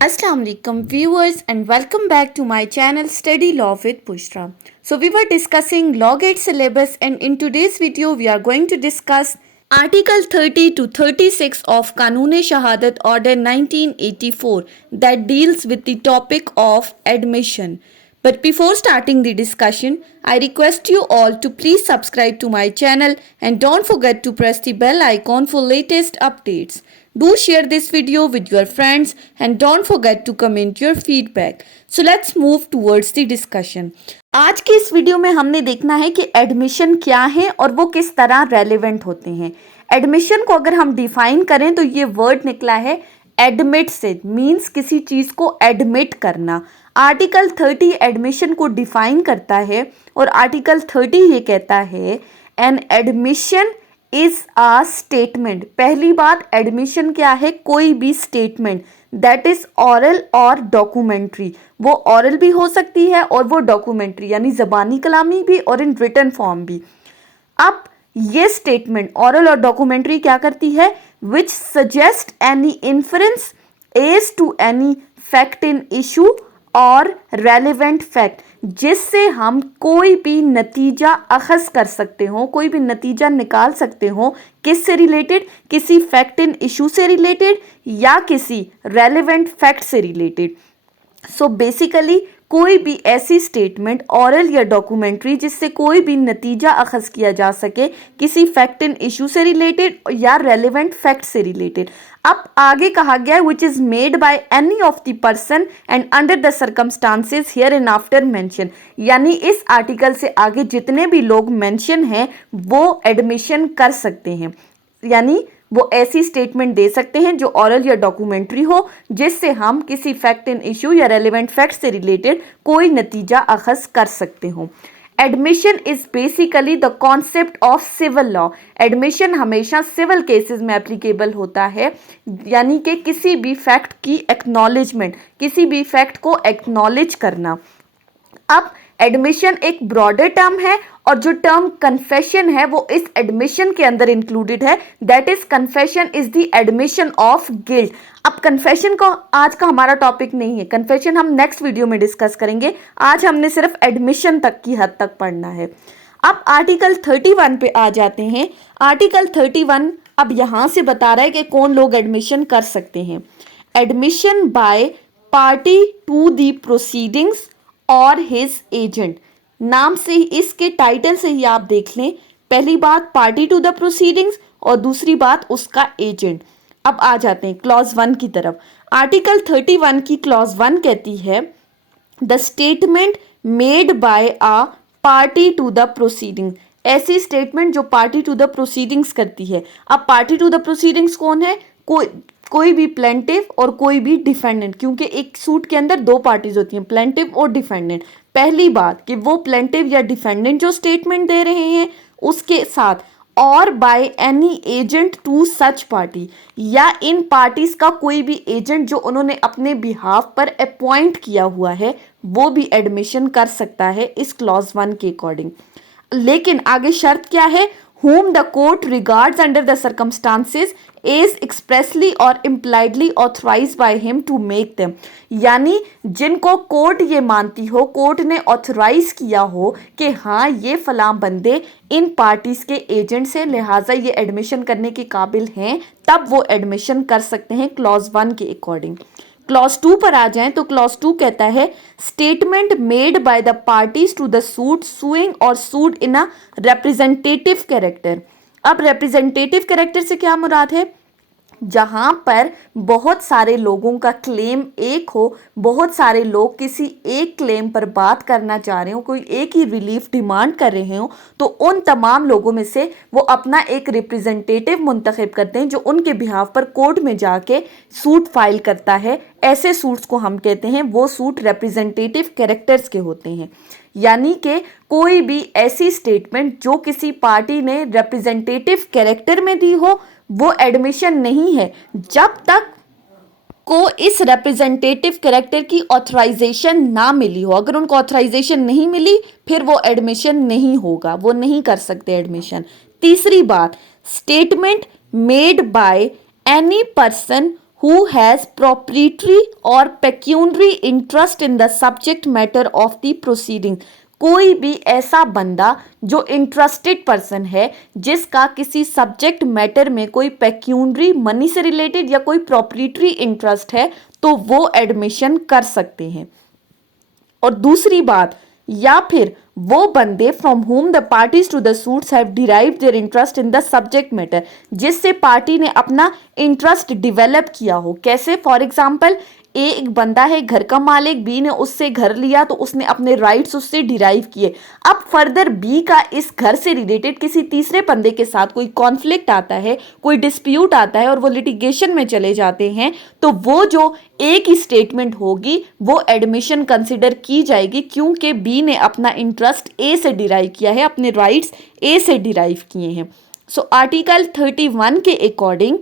Assalamu alaikum viewers and welcome back to my channel Study Law with Bushra. So we were discussing Law Gate syllabus and in today's video we are going to discuss Article 30 to 36 of Kanun-e-Shahadat Order 1984 that deals with the topic of admission. But before starting the discussion, I request you all to please subscribe to my channel and don't forget to press the bell icon for latest updates. Do share this video with your friends and don't forget to comment your feedback. So let's move towards the discussion. आज की इस video में हमने देखना है कि admission क्या है और वो किस तरह रेलेवेंट होते हैं। एडमिशन को अगर हम डिफाइन करें तो ये वर्ड निकला है एडमिट से, मीन्स किसी चीज को एडमिट करना। आर्टिकल 30 एडमिशन को डिफाइन करता है और आर्टिकल 30 ये कहता है an admission is a statement. पहली बात, एडमिशन क्या है? कोई भी स्टेटमेंट दैट इज ऑरल और डॉक्यूमेंट्री। वो ऑरल भी हो सकती है और वो डॉक्यूमेंट्री यानी जबानी कलामी भी और इन रिटन फॉर्म भी। अब ये स्टेटमेंट ऑरल और डॉक्यूमेंट्री क्या करती है? Which suggest any inference as to any fact in issue और रेलिवेंट फैक्ट, जिससे हम कोई भी नतीजा अखज़ कर सकते हो, कोई भी नतीजा निकाल सकते हो। किससे रिलेटेड? किसी फैक्ट इन इशू से रिलेटेड या किसी रेलिवेंट फैक्ट से रिलेटेड। सो बेसिकली कोई भी ऐसी स्टेटमेंट ऑरल या डॉक्यूमेंट्री जिससे कोई भी नतीजा अखज़ किया जा सके किसी फैक्ट इन इशू से रिलेटेड या रेलिवेंट फैक्ट से रिलेटेड। अब आगे कहा गया है which is made by any of the person and under the circumstances here in after mention, यानी इस आर्टिकल से आगे जितने भी लोग मेंशन हैं वो एडमिशन कर सकते हैं। यानी वो ऐसी स्टेटमेंट दे सकते हैं जो ऑरल या डॉक्यूमेंट्री हो जिससे हम किसी फैक्ट इन इशू या रेलिवेंट फैक्ट से रिलेटेड कोई नतीजा अखज़ कर सकते हो। Admission is basically the concept of civil law. Admission हमेशा सिविल केसेस में एप्लीकेबल होता है, यानी कि किसी भी फैक्ट की एक्नॉलेजमेंट, किसी भी फैक्ट को एक्नॉलेज करना। अब एडमिशन एक ब्रॉडर टर्म है और जो टर्म कन्फेशन है वो इस एडमिशन के अंदर इंक्लूडेड है। That is confession is the admission of guilt. अब कन्फेशन को आज का हमारा टॉपिक नहीं है, कन्फेशन हम नेक्स्ट वीडियो में डिस्कस करेंगे। आज हमने सिर्फ एडमिशन तक की हद तक पढ़ना है। अब आर्टिकल 31 पे आ जाते हैं। आर्टिकल 31 अब यहां से बता रहा है कि कौन लोग एडमिशन कर सकते हैं। Admission by party to the proceedings और हिज एजेंट। नाम से ही, इसके टाइटल से ही आप देख लें, पहली बात पार्टी टू द प्रोसीडिंग्स और दूसरी बात उसका एजेंट। अब आ जाते हैं क्लॉज 1 की तरफ। आर्टिकल 31 की क्लॉज 1 कहती है the statement made by a party to the proceeding. ऐसी स्टेटमेंट जो पार्टी टू द प्रोसीडिंग्स करती है। अब पार्टी टू द प्रोसीडिंग्स कौन है? कोई भी प्लेंटिव और कोई भी डिफेंडेंट, क्योंकि एक सूट के अंदर दो पार्टीज होती हैं, प्लेंटिव और डिफेंडेंट। पहली बात कि वो प्लेंटिव या डिफेंडेंट जो स्टेटमेंट दे रहे हैं उसके साथ और by any agent to such party, या इन पार्टीज का कोई भी एजेंट जो उन्होंने अपने बिहाफ पर अपॉइंट किया हुआ है वो भी एडमिशन कर सकता है इस क्लॉज 1 के अकॉर्डिंग। लेकिन आगे शर्त क्या है? whom the court regards under the circumstances is expressly or impliedly authorized by him to make them। यानी जिनको कोर्ट ये मानती हो, कोर्ट ने ऑथराइज किया हो कि हाँ ये फलां बंदे इन पार्टीज के एजेंट से, लिहाजा ये एडमिशन करने के काबिल हैं, तब वो एडमिशन कर सकते हैं क्लॉज 1 के अकॉर्डिंग। क्लॉज 2 पर आ जाएं तो क्लॉज 2 कहता है statement made by the parties to the suit suing और suit in a representative character. अब रिप्रेजेंटेटिव कैरेक्टर से क्या मुराद है? जहां पर बहुत सारे लोगों का क्लेम एक हो, बहुत सारे लोग किसी एक क्लेम पर बात करना चाह रहे हो, कोई एक ही रिलीफ डिमांड कर रहे हो, तो उन तमाम लोगों में से वो अपना एक रिप्रेजेंटेटिव मुंतखब करते हैं जो उनके बिहाफ पर कोर्ट में जाके सूट फाइल करता है। ऐसे सूट्स को हम कहते हैं, वो सूट रिप्रेजेंटेटिव कैरेक्टर्स के होते हैं। यानी कि कोई भी ऐसी स्टेटमेंट जो किसी पार्टी ने रिप्रेजेंटेटिव कैरेक्टर में दी हो वो एडमिशन नहीं है जब तक को इस रिप्रेजेंटेटिव कैरेक्टर की ऑथराइजेशन ना मिली हो। अगर उनको ऑथराइजेशन नहीं मिली फिर वो एडमिशन नहीं होगा, वो नहीं कर सकते एडमिशन। तीसरी बात, statement made by any person who has proprietary or pecuniary interest in the subject matter of the proceeding। कोई भी ऐसा बंदा जो इंटरेस्टेड पर्सन है जिसका किसी सब्जेक्ट मैटर में कोई पेक्यूनरी मनी से रिलेटेड या कोई प्रॉपर्टी इंटरेस्ट है तो वो एडमिशन कर सकते हैं। और दूसरी बात, या फिर वो बंदे from whom the parties to the suits have derived their interest in the subject matter, जिससे पार्टी ने अपना इंटरेस्ट डिवेलप किया हो। कैसे? फॉर एग्जाम्पल, ए एक बंदा है घर का मालिक, बी ने उससे घर लिया तो उसने अपने राइट्स उससे डिराइव किए। अब फर्दर बी का इस घर से रिलेटेड किसी तीसरे बंदे के साथ कोई कॉन्फ्लिक्ट आता है, कोई डिस्प्यूट आता है और वो लिटिगेशन में चले जाते हैं, तो वो जो ए की स्टेटमेंट होगी वो एडमिशन कंसिडर की जाएगी, क्योंकि बी ने अपना इंटरेस्ट ए से डिराइव किया है, अपने राइट्स ए से डिराइव किए हैं। सो आर्टिकल 31 के अकॉर्डिंग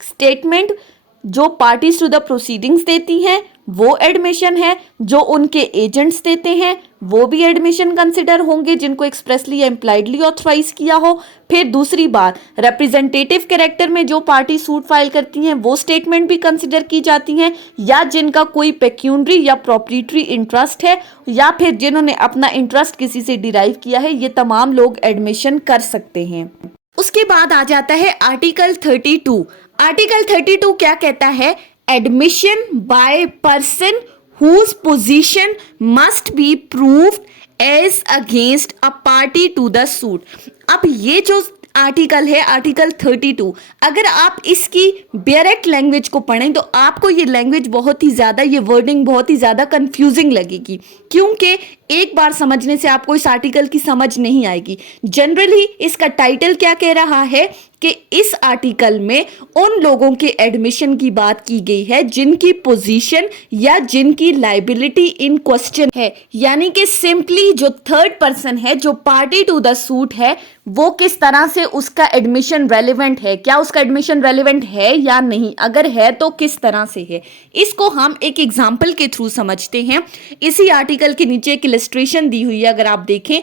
स्टेटमेंट जो पार्टीज टू द प्रोसीडिंग्स देती हैं वो एडमिशन है, जो उनके एजेंट्स देते हैं वो भी एडमिशन कंसिडर होंगे जिनको एक्सप्रेसली या इम्प्लाइडली ऑथराइज किया हो। फिर दूसरी बात, रिप्रेजेंटेटिव कैरेक्टर में जो पार्टी सूट फाइल करती हैं वो स्टेटमेंट भी कंसिडर की जाती हैं, या जिनका कोई पेक्यूनरी या प्रॉपर्टी इंटरेस्ट है या फिर जिन्होंने अपना इंटरेस्ट किसी से डिराइव किया है, ये तमाम लोग एडमिशन कर सकते हैं। उसके बाद आ जाता है आर्टिकल 32। आर्टिकल 32 क्या कहता है? Admission by person whose position must be proved as against a party to the suit. अब ये जो आर्टिकल है आर्टिकल 32, अगर आप इसकी डायरेक्ट लैंग्वेज को पढ़ें तो आपको ये लैंग्वेज बहुत ही ज़्यादा, ये वर्डिंग बहुत ही ज़्यादा कंफ्यूजिंग लगेगी, क्योंकि एक बार समझने से आपको इस आर्टिकल की समझ नहीं आएगी। जनरली इसका टाइटल क्या कह रहा है कि इस आर्टिकल में उन लोगों के एडमिशन की बात की गई है जिनकी पोजीशन या जिनकी लाइबिलिटी इन क्वेश्चन है, यानी कि सिंपली जो थर्ड पर्सन है, जो पार्टी टू द सूट है, वो किस तरह से उसका एडमिशन रेलेवेंट है, क्या उसका एडमिशन रेलेवेंट है या नहीं, अगर है तो किस तरह से है। इसको हम एक एग्जाम्पल के थ्रू समझते हैं। इसी आर्टिकल के नीचे एक इलस्ट्रेशन दी हुई है, अगर आप देखें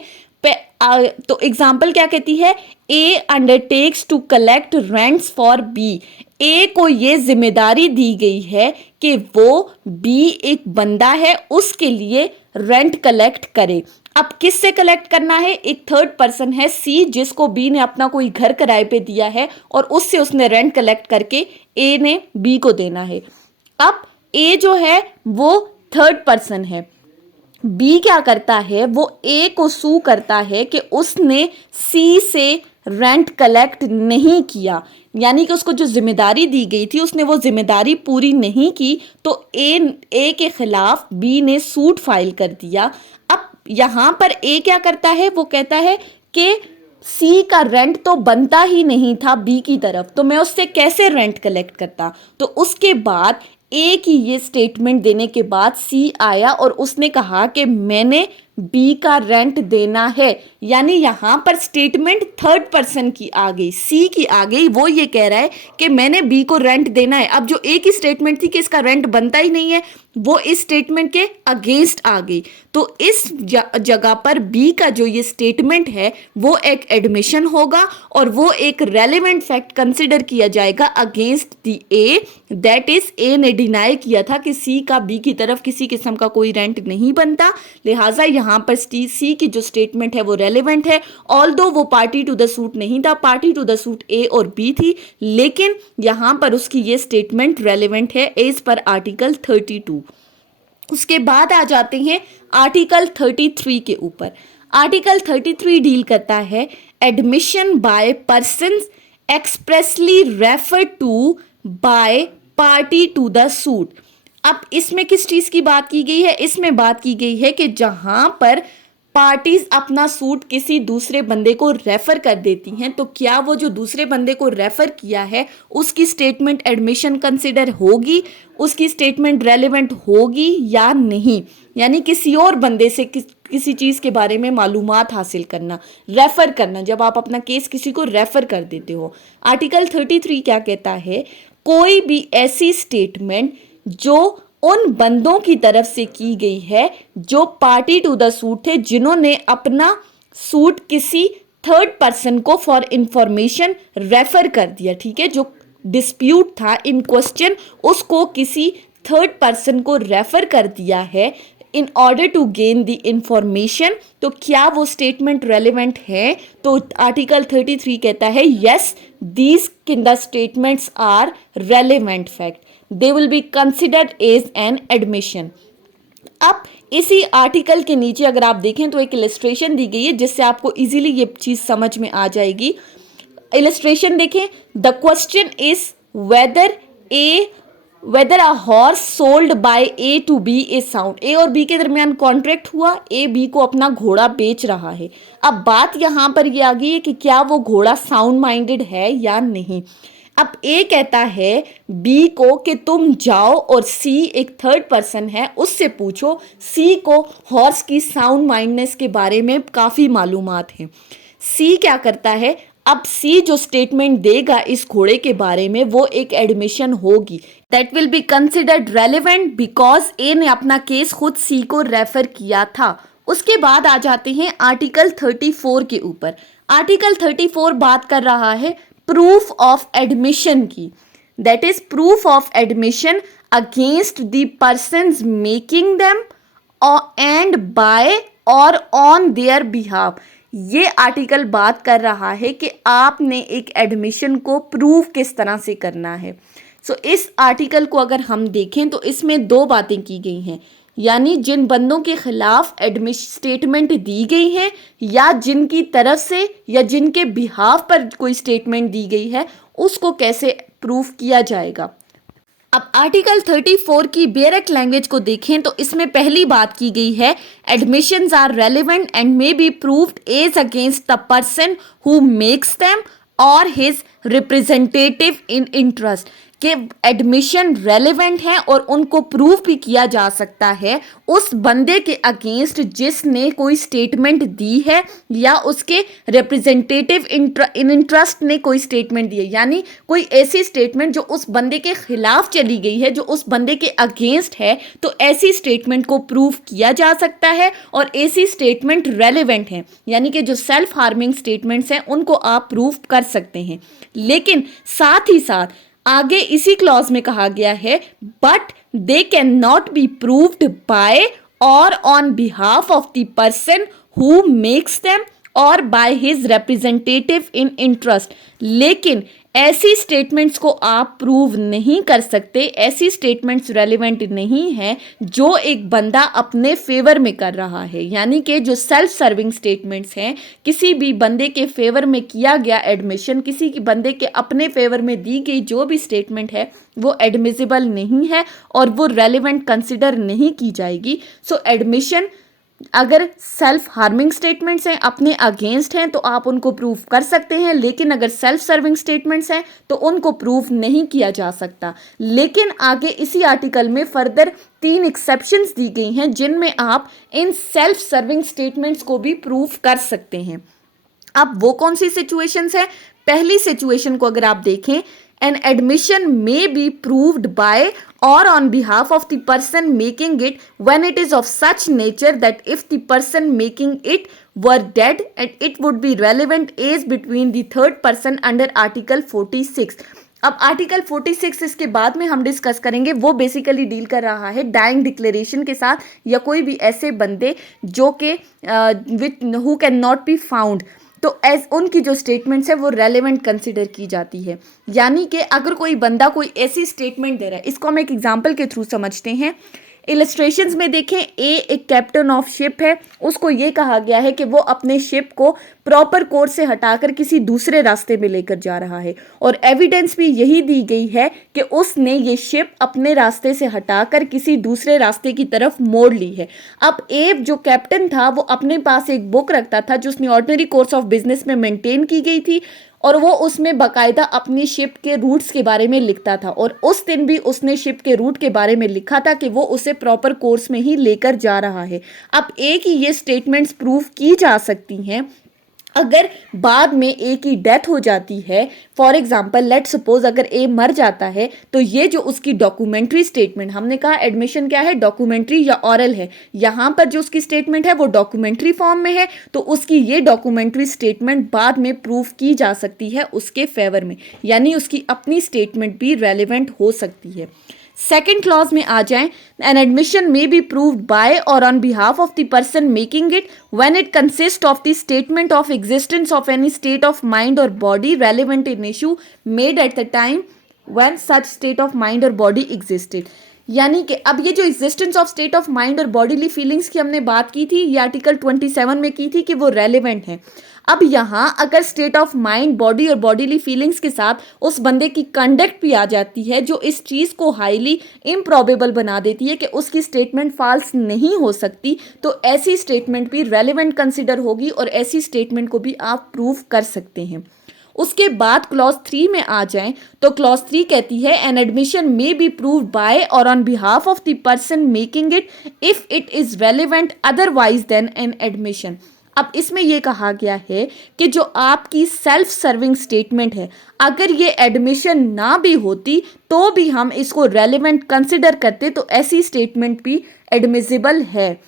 तो एग्जाम्पल क्या कहती है? A undertakes to collect rents for B. A को ये जिम्मेदारी दी गई है कि वो बी एक बंदा है उसके लिए रेंट कलेक्ट करे। अब किससे कलेक्ट करना है? एक थर्ड पर्सन है सी, जिसको बी ने अपना कोई घर किराए पे दिया है और उससे उसने रेंट कलेक्ट करके ए ने बी को देना है। अब ए जो है वो थर्ड पर्सन है, बी क्या करता है? वो ए को सू करता है कि उसने सी से रेंट कलेक्ट नहीं किया, यानी कि उसको जो जिम्मेदारी दी गई थी उसने वो जिम्मेदारी पूरी नहीं की, तो ए के खिलाफ बी ने सूट फाइल कर दिया। अब यहाँ पर ए क्या करता है? वो कहता है कि सी का रेंट तो बनता ही नहीं था बी की तरफ, तो मैं उससे कैसे रेंट कलेक्ट करता। तो उसके बाद ए की ये स्टेटमेंट देने के बाद सी आया और उसने कहा कि मैंने बी का रेंट देना है, यानी यहाँ पर स्टेटमेंट थर्ड पर्सन की आ गई, सी की आ गई। वो ये कह रहा है कि मैंने बी को रेंट देना है। अब जो ए की स्टेटमेंट थी कि इसका रेंट बनता ही नहीं है, वो इस स्टेटमेंट के अगेंस्ट आ गई। तो इस जगह पर बी का जो ये स्टेटमेंट है वो एक एडमिशन होगा और वो एक रेलेवेंट फैक्ट कंसिडर किया जाएगा against the A, that is a ने डिनाई किया था कि सी का बी की तरफ किसी किस्म का कोई रेंट नहीं बनता, लिहाजा यहाँ पर सी की जो स्टेटमेंट है वो रेलेवेंट है। ऑल्दो वो पार्टी टू द सूट नहीं था, पार्टी टू द सूट ए और बी थी, लेकिन यहाँ पर उसकी ये स्टेटमेंट रेलेवेंट है एज पर आर्टिकल 32। उसके बाद आ जाते हैं आर्टिकल 33 के ऊपर। आर्टिकल 33 डील करता है admission by persons expressly refer to by party to the suit. अब इसमें किस चीज की बात की गई है? इसमें बात की गई है कि जहां पर पार्टीज अपना सूट किसी दूसरे बंदे को रेफर कर देती हैं, तो क्या वो जो दूसरे बंदे को रेफर किया है उसकी स्टेटमेंट एडमिशन कंसिडर होगी, उसकी स्टेटमेंट रेलेवेंट होगी या नहीं। यानी किसी और बंदे से किसी चीज़ के बारे में मालूमात हासिल करना, रेफर करना, जब आप अपना केस किसी को रेफर कर देते हो। आर्टिकल 33 क्या कहता है? कोई भी ऐसी स्टेटमेंट जो उन बंदों की तरफ से की गई है जो पार्टी टू द सूट थे, जिन्होंने अपना सूट किसी थर्ड पर्सन को फॉर इंफॉर्मेशन रेफर कर दिया, ठीक है, जो डिस्प्यूट था इन क्वेश्चन, उसको किसी थर्ड पर्सन को रेफर कर दिया है in order to gain the information, तो क्या वो स्टेटमेंट रेलिवेंट है? तो आर्टिकल 33 कहता है yes, these the statements are relevant fact, they will be considered as an admission. अब इसी आर्टिकल के नीचे अगर आप देखें तो एक इलस्ट्रेशन दी गई है जिससे आपको इजीली ये चीज़ समझ में आ जाएगी। इलस्ट्रेशन देखें, the question is whether a horse sold by A to B is sound. A और बी के दरमियान कॉन्ट्रैक्ट हुआ, ए बी को अपना घोड़ा बेच रहा है। अब बात यहाँ पर ये आ गई है कि क्या वो घोड़ा साउंड माइंडेड है या नहीं। अब ए कहता है बी को कि तुम जाओ और सी एक थर्ड पर्सन है उससे पूछो, सी को हॉर्स की साउंड माइंडनेस के बारे में काफ़ी मालूमात है। सी क्या करता है, अब सी जो स्टेटमेंट देगा इस घोड़े के बारे में वो एक एडमिशन होगी, that will be considered relevant because A ने अपना केस खुद सी को रेफर किया था। उसके बाद आ जाते हैं आर्टिकल 34 के ऊपर। आर्टिकल 34 बात कर रहा है प्रूफ ऑफ एडमिशन की, that is proof of admission against the persons making them and by और ऑन देयर बिहाफ। ये आर्टिकल बात कर रहा है कि आपने एक एडमिशन को प्रूव किस तरह से करना है। सो इस आर्टिकल को अगर हम देखें तो इसमें दो बातें की गई हैं, यानी जिन बंदों के खिलाफ स्टेटमेंट दी गई है या जिनकी तरफ से या जिनके बिहाफ पर कोई स्टेटमेंट दी गई है उसको कैसे प्रूफ किया जाएगा। अब आर्टिकल 34 की बेयरक लैंग्वेज को देखें तो इसमें पहली बात की गई है admissions are relevant and may be proved as against the person who makes them और हिज रिप्रेजेंटेटिव इन इंटरेस्ट, कि एडमिशन रेलिवेंट है और उनको प्रूव भी किया जा सकता है उस बंदे के अगेंस्ट जिसने कोई स्टेटमेंट दी है या उसके रिप्रेजेंटेटिव इन इंटरेस्ट ने कोई स्टेटमेंट दी है, यानी कोई ऐसी स्टेटमेंट जो उस बंदे के खिलाफ चली गई है, जो उस बंदे के अगेंस्ट है, तो ऐसी स्टेटमेंट को प्रूव किया जा सकता है और ऐसी स्टेटमेंट रेलिवेंट है, यानी कि जो सेल्फ हार्मिंग स्टेटमेंट्स हैं उनको आप प्रूव कर सकते हैं। लेकिन साथ ही साथ आगे इसी क्लॉज में कहा गया है but they can not be proved by और on behalf of the person who makes them or by his representative in interest. लेकिन ऐसी स्टेटमेंट्स को आप प्रूव नहीं कर सकते, ऐसी स्टेटमेंट्स रेलिवेंट नहीं है जो एक बंदा अपने फेवर में कर रहा है, यानी कि जो सेल्फ सर्विंग स्टेटमेंट्स हैं, किसी भी बंदे के फेवर में किया गया एडमिशन, किसी की बंदे के अपने फेवर में दी गई जो भी स्टेटमेंट है वो एडमिसिबल नहीं है और वो रेलिवेंट कंसिडर नहीं की जाएगी। सो एडमिशन अगर सेल्फ हार्मिंग स्टेटमेंट्स हैं, अपने अगेंस्ट हैं, तो आप उनको प्रूव कर सकते हैं, लेकिन अगर सेल्फ सर्विंग स्टेटमेंट्स हैं तो उनको प्रूव नहीं किया जा सकता। लेकिन आगे इसी आर्टिकल में फर्दर 3 एक्सेप्शंस दी गई हैं जिनमें आप इन सेल्फ सर्विंग स्टेटमेंट्स को भी प्रूव कर सकते हैं। अब वो कौन सी सिचुएशंस है? पहली सिचुएशन को अगर आप देखें, an admission may be proved by or on behalf of the person making it when it is of such nature that if the person making it were dead and it would be relevant as between the third person under article 46। अब article 46 इसके बाद में हम discuss करेंगे, वो basically deal कर रहा है डाइंग डिक्लेरेशन के साथ या कोई भी ऐसे बंदे जो कि with who can not be found, तो एज उनकी जो स्टेटमेंट्स है वो रेलेवेंट कंसिडर की जाती है। यानी कि अगर कोई बंदा कोई ऐसी स्टेटमेंट दे रहा है, इसको हम एक एग्जांपल के थ्रू समझते हैं। इलस्ट्रेशंस में देखें, ए एक कैप्टन ऑफ शिप है, उसको ये कहा गया है कि वो अपने शिप को प्रॉपर कोर्स से हटाकर किसी दूसरे रास्ते में लेकर जा रहा है और एविडेंस भी यही दी गई है कि उसने ये शिप अपने रास्ते से हटाकर किसी दूसरे रास्ते की तरफ मोड़ ली है। अब ए जो कैप्टन था वो अपने पास एक बुक रखता था जो उसने ऑर्डिनरी कोर्स ऑफ बिजनेस में मेंटेन की गई थी और वो उसमें बाकायदा अपनी शिप के रूट्स के बारे में लिखता था और उस दिन भी उसने शिप के रूट के बारे में लिखा था कि वो उसे प्रॉपर कोर्स में ही लेकर जा रहा है। अब एक ही ये स्टेटमेंट्स प्रूव की जा सकती हैं अगर बाद में ए की डेथ हो जाती है, फॉर एग्जाम्पल लेट सपोज अगर ए मर जाता है, तो ये जो उसकी डॉक्यूमेंट्री स्टेटमेंट, हमने कहा एडमिशन क्या है, डॉक्यूमेंट्री या ऑरल है, यहाँ पर जो उसकी स्टेटमेंट है वो डॉक्यूमेंट्री फॉर्म में है, तो उसकी ये डॉक्यूमेंट्री स्टेटमेंट बाद में प्रूफ की जा सकती है उसके फेवर में, यानी उसकी अपनी स्टेटमेंट भी रेलिवेंट हो सकती है। सेकेंड क्लॉज में आ जाएं, an admission may be proved by और on behalf of the person making it when it consist of the statement of existence of any state of mind or body relevant in issue made at the time when such state of mind or body existed. यानी कि अब ये जो existence of state of mind और bodily feelings की हमने बात की थी, ये आर्टिकल 27 में की थी कि वो रेलिवेंट है। अब यहाँ अगर स्टेट ऑफ माइंड, बॉडी और बॉडीली फीलिंग्स के साथ उस बंदे की कंडक्ट भी आ जाती है जो इस चीज़ को हाईली इम्प्रॉबेबल बना देती है कि उसकी स्टेटमेंट फॉल्स नहीं हो सकती, तो ऐसी स्टेटमेंट भी रेलिवेंट कंसिडर होगी और ऐसी स्टेटमेंट को भी आप प्रूव कर सकते हैं। उसके बाद क्लॉज 3 में आ जाएं, तो क्लॉज 3 कहती है an admission may be proved by और on behalf of the person making it if it is relevant otherwise then an admission. अब इसमें यह कहा गया है कि जो आपकी सेल्फ सर्विंग स्टेटमेंट है, अगर ये एडमिशन ना भी होती तो भी हम इसको रेलिवेंट कंसिडर करते, तो ऐसी स्टेटमेंट भी एडमिसिबल है।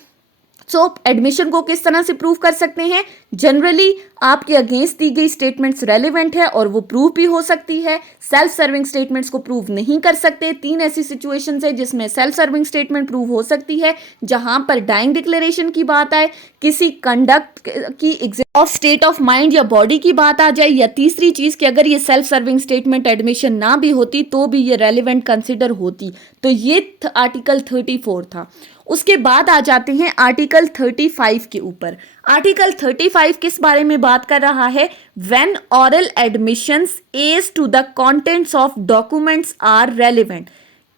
सो एडमिशन को किस तरह से प्रूव कर सकते हैं? जनरली आपके अगेंस्ट दी गई स्टेटमेंट्स रेलिवेंट है और वो प्रूव भी हो सकती है। सेल्फ सर्विंग स्टेटमेंट्स को प्रूव नहीं कर सकते। 3 ऐसी सिचुएशंस है जिसमें सेल्फ सर्विंग स्टेटमेंट प्रूव हो सकती है, जहां पर डाइंग डिक्लेरेशन की बात आए, किसी कंडक्ट की ऑफ स्टेट ऑफ माइंड या बॉडी की बात आ जाए, या तीसरी चीज कि अगर ये सेल्फ सर्विंग स्टेटमेंट एडमिशन ना भी होती तो भी ये रेलिवेंट कंसिडर होती। तो ये आर्टिकल 34 था। उसके बाद आ जाते हैं आर्टिकल 35 के ऊपर। आर्टिकल 35 किस बारे में बात कर रहा है? When oral admissions as to the contents of documents are relevant,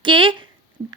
के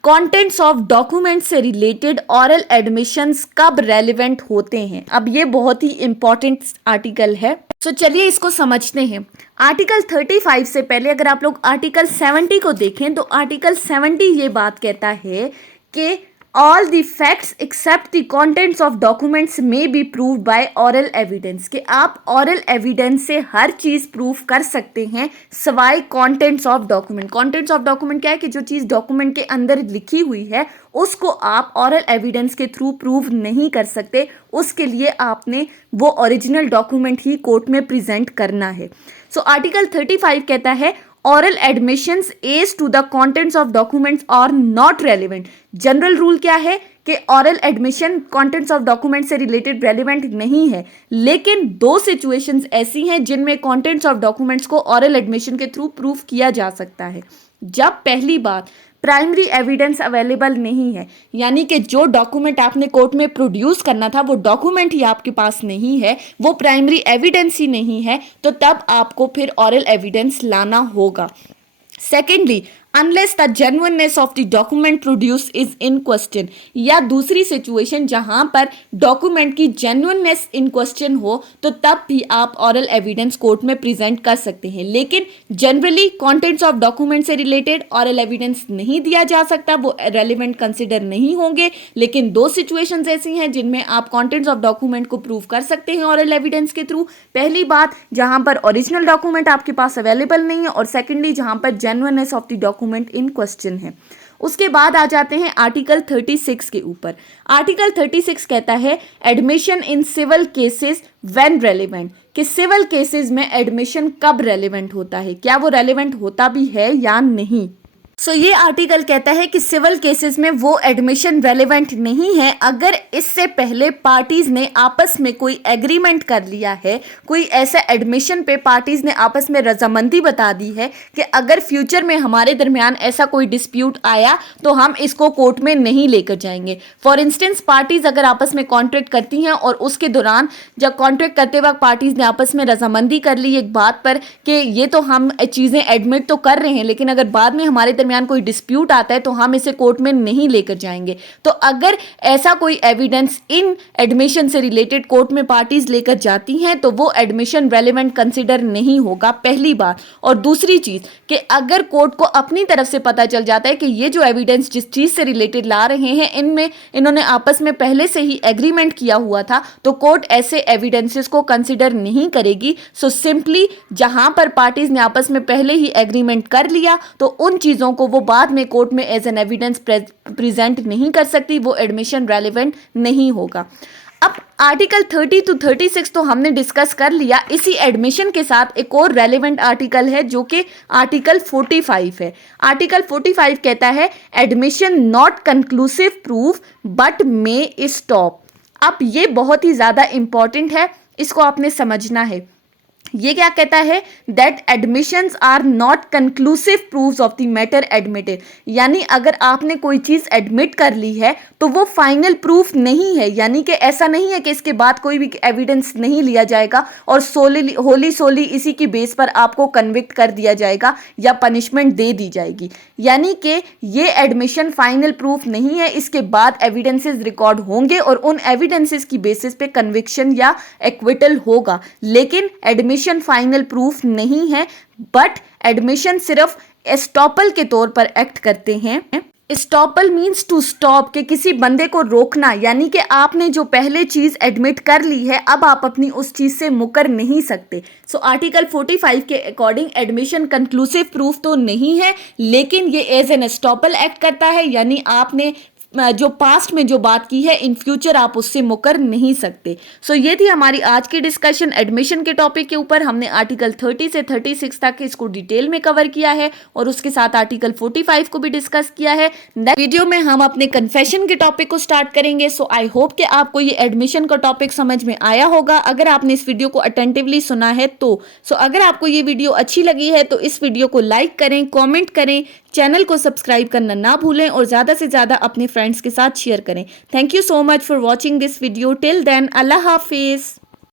कंटेंट्स ऑफ डॉक्यूमेंट से रिलेटेड ऑरल एडमिशंस कब रेलिवेंट होते हैं। अब ये बहुत ही इंपॉर्टेंट आर्टिकल है, तो चलिए इसको समझते हैं। आर्टिकल 35 से पहले अगर आप लोग आर्टिकल 70 को देखें, तो आर्टिकल 70 ये बात कहता है कि all the facts except the contents of documents may be proved by oral evidence, कि आप oral evidence से हर चीज़ प्रूव कर सकते हैं Sawai contents of document। contents of document क्या है? कि जो चीज़ डॉक्यूमेंट के अंदर लिखी हुई है उसको आप oral evidence के थ्रू प्रूव नहीं कर सकते, उसके लिए आपने वो ओरिजिनल डॉक्यूमेंट ही कोर्ट में प्रेजेंट करना है। सो आर्टिकल 35 कहता है oral admissions as to the contents of documents are not relevant। General rule क्या है कि oral admission contents of document से रिलेटेड relevant नहीं है, लेकिन 2 सिचुएशंस ऐसी हैं जिनमें contents of documents को oral admission के थ्रू प्रूफ किया जा सकता है। जब पहली बात प्राइमरी एविडेंस अवेलेबल नहीं है, यानी कि जो डॉक्यूमेंट आपने कोर्ट में प्रोड्यूस करना था वो डॉक्यूमेंट ही आपके पास नहीं है, वो प्राइमरी एविडेंस ही नहीं है, तो तब आपको फिर ऑरल एविडेंस लाना होगा। Secondly, unless the genuineness of the document produce is in question, या दूसरी सिचुएशन जहां पर डॉक्यूमेंट की जेन्युइननेस इन क्वेश्चन हो, तो तब भी आप ऑरल एविडेंस कोर्ट में प्रेजेंट कर सकते हैं। लेकिन जनरली कंटेंट्स ऑफ डॉक्यूमेंट से रिलेटेड ऑरल एविडेंस नहीं दिया जा सकता, वो रेलिवेंट कंसिडर नहीं होंगे। लेकिन 2 सिचुएशंस ऐसी हैं जिनमें आप कंटेंट्स ऑफ डॉक्यूमेंट को प्रूव कर सकते हैं ऑरल एविडेंस के थ्रू। पहली बात, जहां पर ओरिजिनल डॉक्यूमेंट आपके पास अवेलेबल नहीं है, और सेकेंडली जहां पर genuineness of the document in question है। उसके बाद आ जाते हैं आर्टिकल 36 के ऊपर। आर्टिकल 36 कहता है admission in civil cases when relevant, कि सिविल केसेस में एडमिशन कब रेलिवेंट होता है, क्या वो रेलिवेंट होता भी है या नहीं। सो ये आर्टिकल कहता है कि सिविल केसेस में वो एडमिशन रेलिवेंट नहीं है अगर इससे पहले पार्टीज ने आपस में कोई एग्रीमेंट कर लिया है, कोई ऐसा एडमिशन पे पार्टीज ने आपस में रजामंदी बता दी है कि अगर फ्यूचर में हमारे दरमियान ऐसा कोई डिस्प्यूट आया तो हम इसको कोर्ट में नहीं लेकर जाएंगे। फॉर इंस्टेंस, पार्टीज अगर आपस में कॉन्ट्रैक्ट करती हैं और उसके दौरान जब कॉन्ट्रैक्ट करते वक्त पार्टीज ने आपस में रजामंदी कर ली एक बात पर कि ये तो हम चीज़ें एडमिट तो कर रहे हैं, लेकिन अगर बाद में हमारे दरमियान कोई डिस्प्यूट आता है तो हम इसे कोर्ट में नहीं लेकर जाएंगे। तो अगर ऐसा कोई एविडेंस इन एडमिशन से रिलेटेड कोर्ट में पार्टीज लेकर जाती हैं तो वो एडमिशन रेलेवेंट कंसिडर नहीं होगा, पहली बात। और दूसरी चीज कि अगर कोर्ट को अपनी तरफ से पता चल जाता है कि ये जो एविडेंस जिस चीज से रिलेटेड ला रहे हैं इनमें इन्होंने आपस में पहले से ही एग्रीमेंट किया हुआ था, तो कोर्ट ऐसे एविडेंसेस को कंसिडर नहीं करेगी। सो सिंपली जहां पर पार्टीज ने आपस में पहले ही एग्रीमेंट कर लिया तो उन चीजों को वो बाद में कोर्ट में एज एन एविडेंस प्रेजेंट नहीं कर सकती, वो एडमिशन रेलेवेंट नहीं होगा। अब आर्टिकल 30 to 36 तो हमने डिस्कस कर लिया। इसी एडमिशन के साथ एक और रेलेवेंट आर्टिकल है जो कि आर्टिकल 45 है। आर्टिकल 45 कहता है admission not conclusive proof but may stop. अब ये बहुत ही ज्यादा इंपॉर्टेंट है, इसको आपने समझना है। ये क्या कहता है? That admissions are not conclusive proofs of the matter admitted. यानी अगर आपने कोई चीज एडमिट कर ली है तो वो फाइनल प्रूफ नहीं है, यानी कि ऐसा नहीं है कि इसके बाद कोई भी एविडेंस नहीं लिया जाएगा और होली सोली इसी की बेस पर आपको कन्विक्ट कर दिया जाएगा या पनिशमेंट दे दी जाएगी। यानी कि ये एडमिशन फाइनल प्रूफ नहीं है, इसके बाद एविडेंसेस रिकॉर्ड होंगे और उन एविडेंसेस की बेसिस पे कन्विक्शन या एक्विटल होगा। लेकिन एडमिशन फाइनल प्रूफ नहीं है, बट एडमिशन सिर्फ एस्टॉपल के तौर पर एक्ट करते हैं। स्टॉपल मीन्स टू स्टॉप, के किसी बंदे को रोकना, यानी कि आपने जो पहले चीज एडमिट कर ली है अब आप अपनी उस चीज से मुकर नहीं सकते। सो आर्टिकल 45 के अकॉर्डिंग एडमिशन कंक्लूसिव प्रूफ तो नहीं है, लेकिन ये एज एन स्टॉपल एक्ट करता है, यानी आपने जो पास्ट में जो बात की है इन फ्यूचर आप उससे मुकर नहीं सकते। सो ये थी हमारी आज की डिस्कशन एडमिशन के टॉपिक के ऊपर। हमने आर्टिकल 30 से 36 तक इसको डिटेल में कवर किया है और उसके साथ आर्टिकल 45 को भी डिस्कस किया है। नेक्स्ट वीडियो में हम अपने कन्फेशन के टॉपिक को स्टार्ट करेंगे। सो आई होप कि आपको ये एडमिशन का टॉपिक समझ में आया होगा अगर आपने इस वीडियो को अटेंटिवली सुना है तो। सो अगर आपको ये वीडियो अच्छी लगी है तो इस वीडियो को लाइक करें, कॉमेंट करें, चैनल को सब्सक्राइब करना ना भूलें और ज़्यादा से ज़्यादा अपने फ्रेंड्स के साथ शेयर करें। Thank you so much for watching this video. Till then, अल्लाह हाफिज़।